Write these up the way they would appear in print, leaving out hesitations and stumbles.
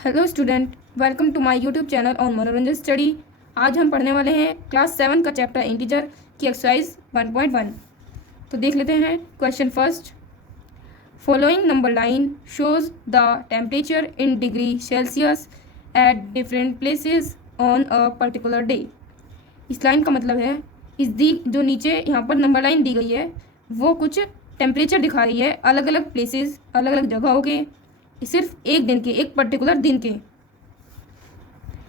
Hello student, welcome to my YouTube channel on Manoranjan study. आज हम पढ़ने वाले हैं क्लास 7 का चैप्टर इंटीजर की एक्सरसाइज 1.1। तो देख लेते हैं question first. Following number line shows the temperature in degree Celsius at different places on a particular day. इस लाइन का मतलब है जो नीचे यहाँ पर नंबर लाइन दी गई है वो कुछ टेम्परेचर दिखा रही है अलग अलग प्लेसेस, अलग अलग जगहों के, सिर्फ एक दिन के, एक पर्टिकुलर दिन के।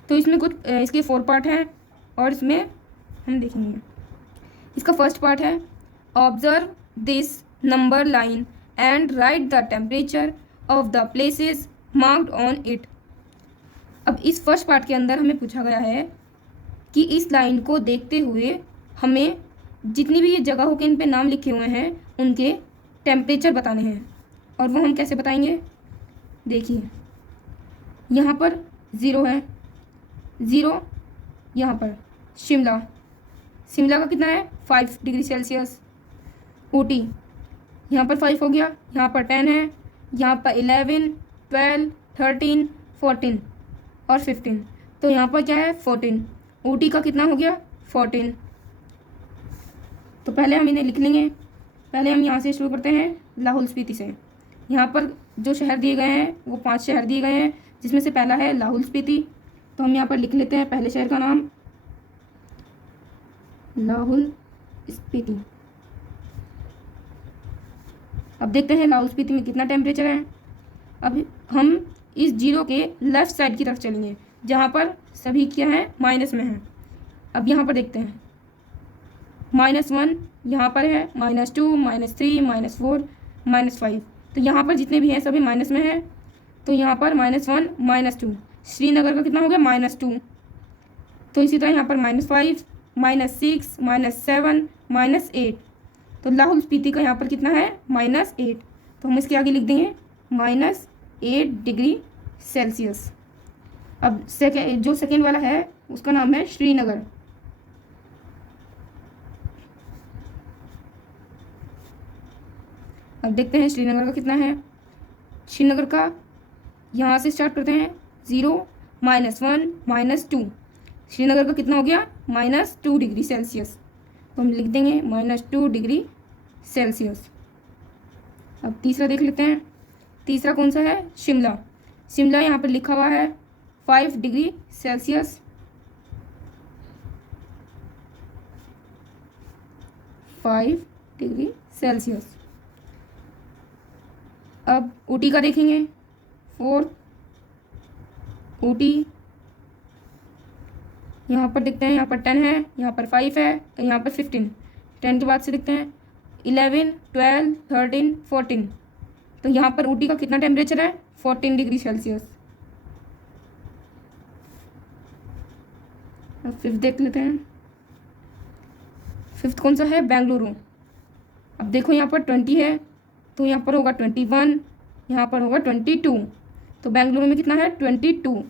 तो इसमें कुछ इसके 4 पार्ट हैं और इसमें हम देखेंगे। इसका फर्स्ट पार्ट है observe this number line and right the temperature of the places marked on it. अब इस फर्स्ट पार्ट के अंदर हमें पूछा गया है कि इस लाइन को देखते हुए हमें जितनी भी ये जगहों के इन पे नाम लिखे हुए हैं उनके टेम्परेचर बताने हैं। और वो हम कैसे बताएंगे, देखिए यहाँ पर 0 है, 0 यहाँ पर शिमला का कितना है 5 डिग्री सेल्सियस। ऊटी यहाँ पर 5 हो गया, यहाँ पर 10 है, यहाँ पर 11, 12, 13, 14 और 15। तो यहाँ पर क्या है 14। ऊटी का कितना हो गया 14। तो पहले हम इन्हें लिख लेंगे। पहले हम यहाँ से शुरू करते हैं लाहौल स्पीति से। यहाँ पर जो शहर दिए गए हैं वो 5 शहर दिए गए हैं, जिसमें से पहला है लाहौल स्पीति। तो हम यहाँ पर लिख लेते हैं पहले शहर का नाम लाहौल स्पीति। अब देखते हैं लाहौल स्पीति में कितना टेम्परेचर है। अब हम इस 0 के लेफ्ट साइड की तरफ चलेंगे जहाँ पर सभी क्या है माइनस में है। अब यहाँ पर देखते हैं -1 यहाँ पर है, -2, -3, -4, -5। तो यहाँ पर जितने भी हैं सभी माइनस में है। तो यहाँ पर -1, -2। श्रीनगर का कितना हो गया -2। तो इसी तरह यहाँ पर -5, -6, -7, -8। तो लाहौल स्पीति का यहाँ पर कितना है -8। तो हम इसके आगे लिख देंगे -8 डिग्री सेल्सियस। अब जो सेकेंड वाला है उसका नाम है श्रीनगर। अब देखते हैं श्रीनगर का कितना है। श्रीनगर का यहाँ से स्टार्ट करते हैं 0, -1, -2। श्रीनगर का कितना हो गया -2 डिग्री सेल्सियस। तो हम लिख देंगे -2 डिग्री सेल्सियस। अब तीसरा देख लेते हैं। तीसरा कौन सा है शिमला यहाँ पर लिखा हुआ है 5 डिग्री सेल्सियस। 5 degree Celsius. अब ऊटी का देखेंगे 4। ऊटी यहाँ पर देखते हैं, यहाँ पर 10 है, यहाँ पर 5 है, यहाँ पर 15। 10 के बाद से देखते हैं 11, 12, 13, 14। तो यहाँ पर ऊटी का कितना टेम्परेचर है 14 डिग्री सेल्सियस। अब 5th देख लेते हैं। 5th कौन सा है बेंगलुरु। अब देखो यहाँ पर 20 है तो यहाँ पर होगा 21, यहाँ पर होगा 22। तो बेंगलुरु में कितना है 22।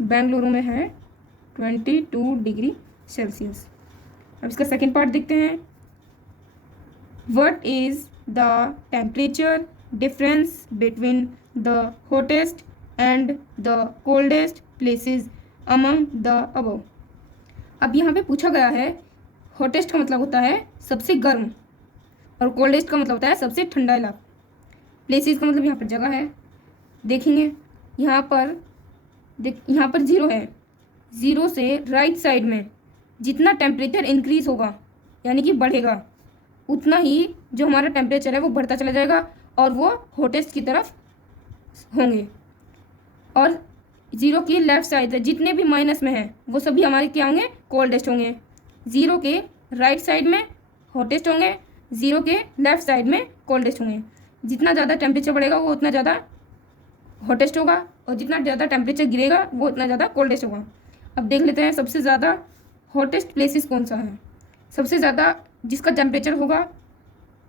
बेंगलुरु में है 22 डिग्री सेल्सियस। अब इसका सेकेंड पार्ट देखते हैं। What is the temperature difference between the hottest and the coldest places among the above. अब यहाँ पे पूछा गया है हॉटेस्ट का मतलब होता है सबसे गर्म और कोल्डेस्ट का मतलब होता है सबसे ठंडा इलाका। प्लेसेस का मतलब यहाँ पर जगह है। देखेंगे यहाँ पर 0 है। 0 से राइट साइड में जितना टेम्परेचर इंक्रीज होगा यानी कि बढ़ेगा उतना ही जो हमारा टेम्परेचर है वो बढ़ता चला जाएगा और वो हॉटेस्ट की तरफ होंगे। और 0 की लेफ्ट साइड जितने भी माइनस में हैं वो सभी हमारे क्या होंगे कोल्डेस्ट होंगे। 0 के राइट साइड में हॉटेस्ट होंगे, 0 के लेफ्ट साइड में कोल्डेस्ट होंगे। जितना ज़्यादा टेम्परेचर बढ़ेगा वो उतना ज़्यादा हॉटेस्ट होगा और जितना ज़्यादा टेम्परेचर गिरेगा वो उतना ज़्यादा कोल्डेस्ट होगा। अब देख लेते हैं सबसे ज़्यादा हॉटेस्ट प्लेसेस कौन सा है। सबसे ज़्यादा जिसका टेम्परेचर होगा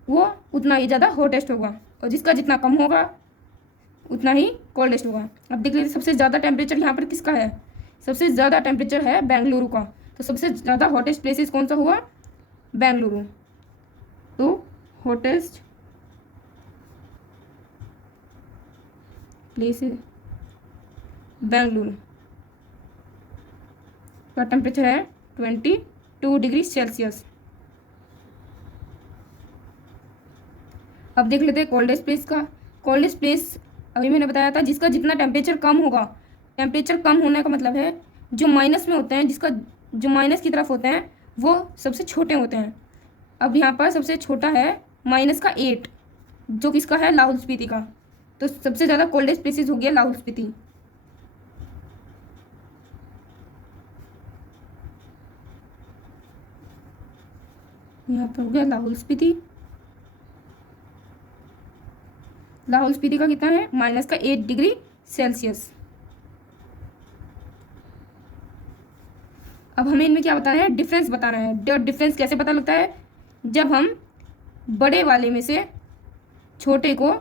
वो उतना ही ज़्यादा हॉटेस्ट होगा और जिसका जितना कम होगा उतना ही कोल्डेस्ट होगा। अब देख लेते सबसे ज़्यादा टेम्परेचर यहाँ पर किसका है। सबसे ज़्यादा टेम्परेचर है बेंगलुरु का। तो सबसे ज़्यादा हॉटेस्ट प्लेसेस कौन सा हुआ बेंगलुरु। तो हॉटेस्ट प्लेस है बेंगलुरु का टेम्परेचर है 22 डिग्री सेल्सियस। अब देख लेते हैं कोल्डेस्ट प्लेस का। कोल्डेस्ट प्लेस अभी मैंने बताया था जिसका जितना टेम्परेचर कम होगा, टेम्परेचर कम होने का मतलब है जो माइनस में होते हैं, जिसका जो माइनस की तरफ होते हैं वो सबसे छोटे होते हैं। अब यहाँ पर सबसे छोटा है -8, जो किसका है, लाहौल स्पीति का। तो सबसे ज़्यादा कोल्डेस्ट प्लेसेस हो गया लाहौल स्पीति। यहाँ पर हो गया लाहौल स्पीति। लाहौल स्पीति का कितना है, -8 डिग्री सेल्सियस। अब हमें इनमें क्या बताना है, डिफरेंस बताना है। डिफरेंस कैसे पता लगता है, जब हम बड़े वाले में से छोटे को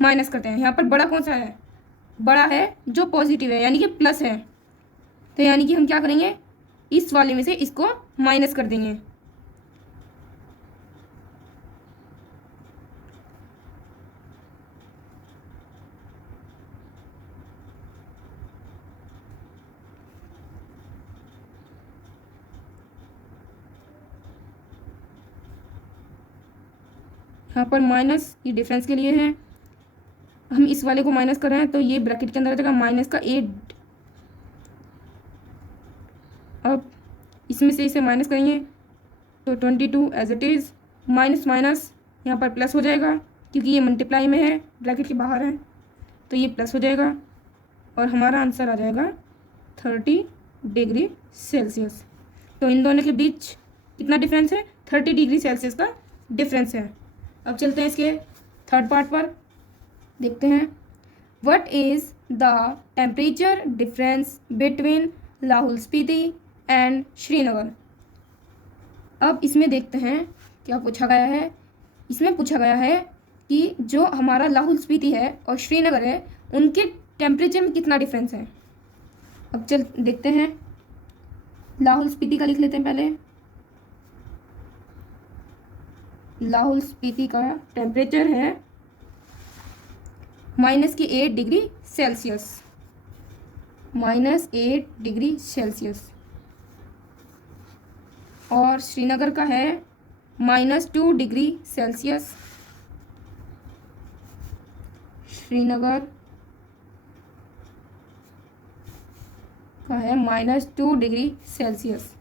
माइनस करते हैं। यहाँ पर बड़ा कौन सा है, बड़ा है जो पॉजिटिव है यानी कि प्लस है, तो यानी कि हम क्या करेंगे, इस वाले में से इसको माइनस कर देंगे। यहाँ पर माइनस ये डिफरेंस के लिए है, हम इस वाले को माइनस कर रहे हैं तो ये ब्रैकेट के अंदर आ जाएगा -8। अब इसमें से इसे माइनस करेंगे तो 22 as it is, minus minus यहाँ पर प्लस हो जाएगा क्योंकि ये मल्टीप्लाई में है, ब्रैकेट के बाहर है, तो ये प्लस हो जाएगा और हमारा आंसर आ जाएगा 30 डिग्री सेल्सियस। तो इन दोनों के बीच कितना डिफरेंस है, 30 डिग्री सेल्सियस का डिफरेंस है। अब चलते हैं इसके थर्ड पार्ट पर, देखते हैं what is the temperature difference between Lahaul Spiti and Srinagar. अब इसमें देखते हैं क्या पूछा गया है। इसमें पूछा गया है कि जो हमारा लाहौल स्पीति है और श्रीनगर है उनके टेम्परेचर में कितना डिफरेंस है। अब चल देखते हैं, लाहौल स्पीति का लिख लेते हैं पहले। लाहौल स्पीति का टेम्परेचर है -8 डिग्री सेल्सियस, -8 डिग्री सेल्सियस। और श्रीनगर का है -2 डिग्री सेल्सियस। श्रीनगर का है -2 डिग्री सेल्सियस।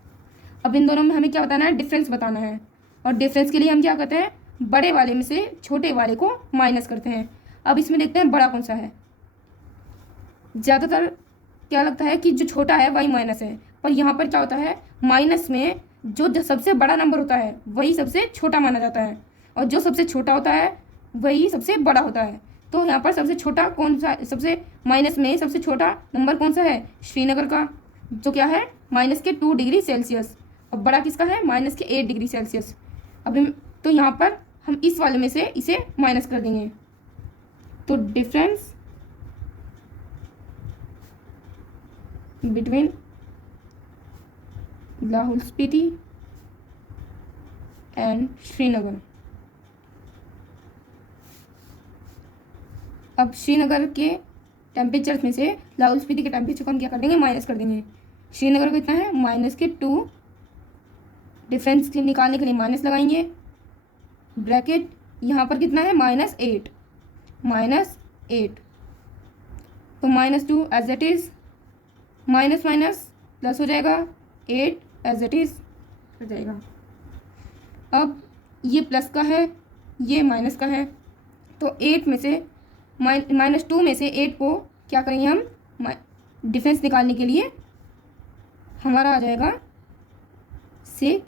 अब इन दोनों में हमें क्या बताना है, डिफरेंस बताना है। और डिफरेंस के लिए हम क्या करते हैं, बड़े वाले में से छोटे वाले को माइनस करते हैं। अब इसमें देखते हैं बड़ा कौन सा है। ज़्यादातर क्या लगता है कि जो छोटा है वही माइनस है, पर यहाँ पर क्या होता है, माइनस में जो सबसे बड़ा नंबर होता है वही सबसे छोटा माना जाता है, और जो सबसे छोटा होता है वही सबसे बड़ा होता है। तो यहाँ पर सबसे छोटा कौन सा, सबसे माइनस में सबसे छोटा नंबर कौन सा है, श्रीनगर का, जो क्या है -2 डिग्री सेल्सियस। और बड़ा किसका है, -8 डिग्री सेल्सियस। अब तो यहाँ पर हम इस वाले में से इसे माइनस कर देंगे, तो difference between Lahaul Spiti and Srinagar. अब श्रीनगर के टेम्परेचर में से लाहौल स्पीति के टेम्परेचर को हम क्या कर देंगे, माइनस कर देंगे। श्रीनगर का कितना है, -2, डिफरेंस के निकालने के लिए माइनस लगाएंगे, ब्रैकेट यहाँ पर कितना है, -8, तो -2 as it is, minus minus plus हो जाएगा, 8 एज इट इज़ हो जाएगा। अब ये प्लस का है, ये माइनस का है, तो 8 में से -2 में से 8 को क्या करेंगे हम, डिफरेंस निकालने के लिए हमारा आ जाएगा 6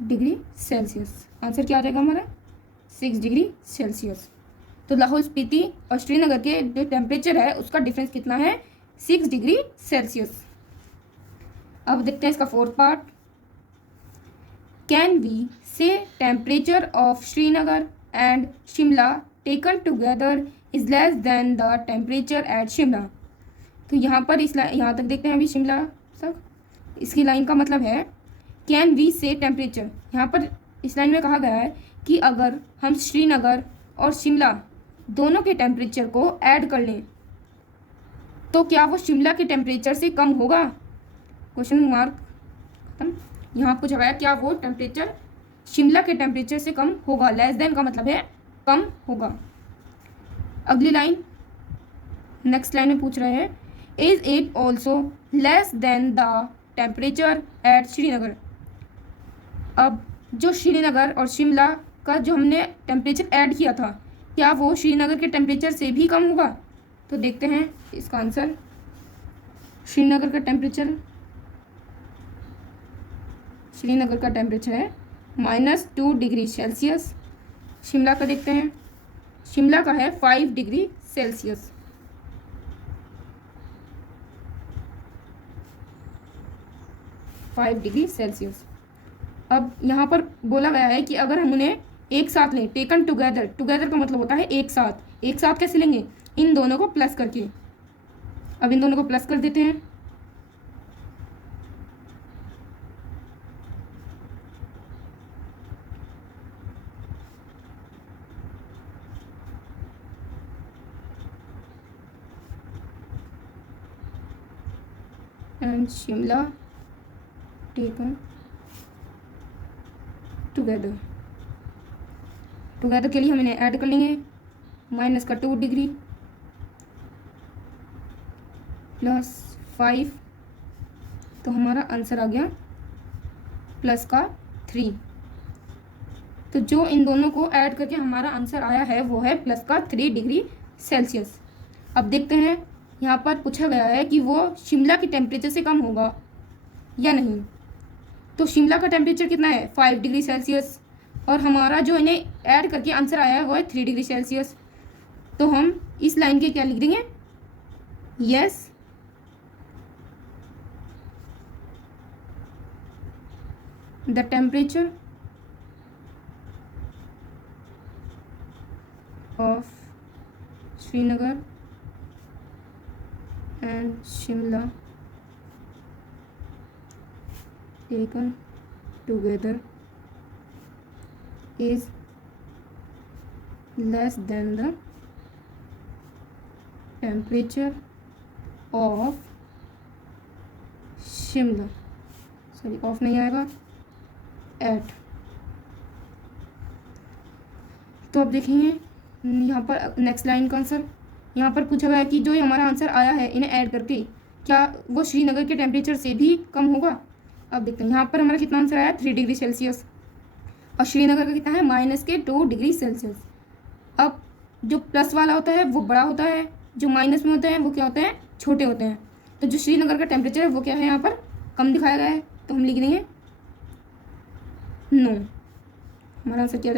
डिग्री सेल्सियस। आंसर क्या आ जाएगा हमारा, 6 डिग्री सेल्सियस। तो लाहौल स्पीति और श्रीनगर के जो टेम्परेचर है उसका डिफरेंस कितना है, 6 डिग्री सेल्सियस। अब देखते हैं इसका फोर्थ पार्ट। कैन वी से temperature of Srinagar and Shimla taken together is less than the temperature at Shimla. तो यहाँ पर यहाँ तक देखते हैं अभी शिमला तक। इसकी लाइन का मतलब है कैन वी से टेम्परेचर। यहाँ पर इस लाइन में कहा गया है कि अगर हम श्रीनगर और शिमला दोनों के टेम्परेचर को ऐड कर लें तो क्या वो शिमला के टेम्परेचर से कम होगा? क्वेश्चन मार्क खत्म। यहाँ पूछा गया क्या वो टेम्परेचर शिमला के टेम्परेचर से कम होगा। लेस देन का मतलब है कम होगा। अगली लाइन, नेक्स्ट लाइन में पूछ रहे हैं is it also less than the temperature at Srinagar. अब जो श्रीनगर और शिमला का जो हमने टेम्परेचर ऐड किया था, क्या वो श्रीनगर के टेम्परेचर से भी कम होगा? तो देखते हैं इसका आंसर। श्रीनगर का टेम्परेचर है -2 डिग्री सेल्सियस। शिमला का देखते हैं, शिमला का है 5 डिग्री सेल्सियस। अब यहाँ पर बोला गया है कि अगर हम उन्हें एक साथ लें, टेकन टुगेदर, टुगेदर का मतलब होता है एक साथ। एक साथ कैसे लेंगे? इन दोनों को प्लस करके। अब इन दोनों को प्लस कर देते हैं। एंड शिमला टेकन टुगेदर के लिए हम इन्हें ऐड कर लेंगे। -2 डिग्री +5, तो हमारा आंसर आ गया +3। तो जो इन दोनों को ऐड करके हमारा आंसर आया है वो है +3 डिग्री सेल्सियस। अब देखते हैं यहाँ पर पूछा गया है कि वो शिमला के टेम्परेचर से कम होगा या नहीं। तो शिमला का टेम्परेचर कितना है? 5 डिग्री सेल्सियस, और हमारा जो इन्हें ऐड करके आंसर आया है वो है 3 डिग्री सेल्सियस। तो हम इस लाइन के क्या लिख देंगे? Yes, the temperature of Srinagar and Shimla taken together is less than the temperature of Shimla, sorry of नहीं आएगा, एट। तो अब देखेंगे यहाँ पर नेक्स्ट लाइन का आंसर। यहाँ पर पूछा गया है कि जो हमारा आंसर आया है इन्हें ऐड करके क्या वो श्रीनगर के टेम्परेचर से भी कम होगा। अब देखते हैं यहाँ पर हमारा कितना आंसर आया, 3 डिग्री सेल्सियस, और श्रीनगर का कितना है -2 डिग्री सेल्सियस। अब जो प्लस वाला होता है वो बड़ा होता है, जो माइनस में होते हैं वो क्या होते हैं? छोटे होते हैं। तो जो श्रीनगर का टेम्परेचर है वो क्या है? यहाँ पर कम दिखाया गया है, तो हम लिख देंगे नो। हमारा आंसर क्या